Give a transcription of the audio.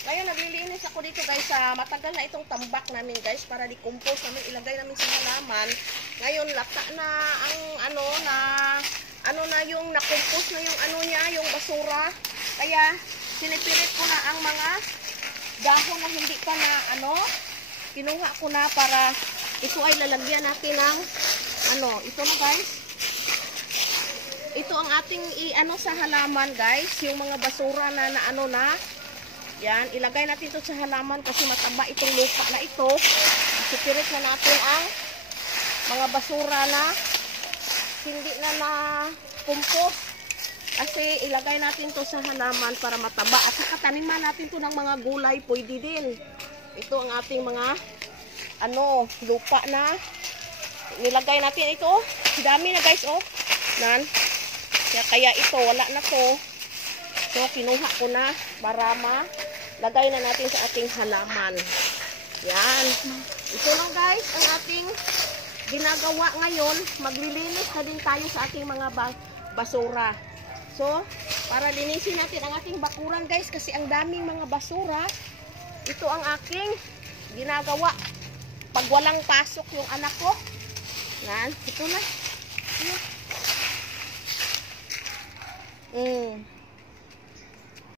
Ngayon, naglilinis ako dito guys. Matagal na itong tambak namin guys. Para di-compose namin. Ilagay namin sa halaman. Ngayon, lata na ang na yung na-compose na yung niya, yung basura. Kaya, sinipilit ko na ang mga dahon na hindi pa na kinuha ko na para ito ay lalagyan natin ng ito na guys. Ito ang ating sa halaman guys. Yung mga basura na yan, ilagay natin ito sa halaman kasi mataba itong lupa na ito. Isipirit na natin ang mga basura na hindi na compost. Kasi ilagay natin to sa halaman para mataba. At saka taniman natin to ng mga gulay, pwede din. Ito ang ating mga lupa na nilagay natin ito. Dami na guys, oh. Kaya ito, wala na to. So, kinuha ko na para lagay na natin sa ating halaman. Yan. Ito lang guys, ang ating ginagawa ngayon. Maglilinis na din tayo sa ating mga basura. So, para linisin natin ang ating bakuran guys, kasi ang daming mga basura. Ito ang aking ginagawa. Pag walang pasok yung anak ko. Yan, ito na.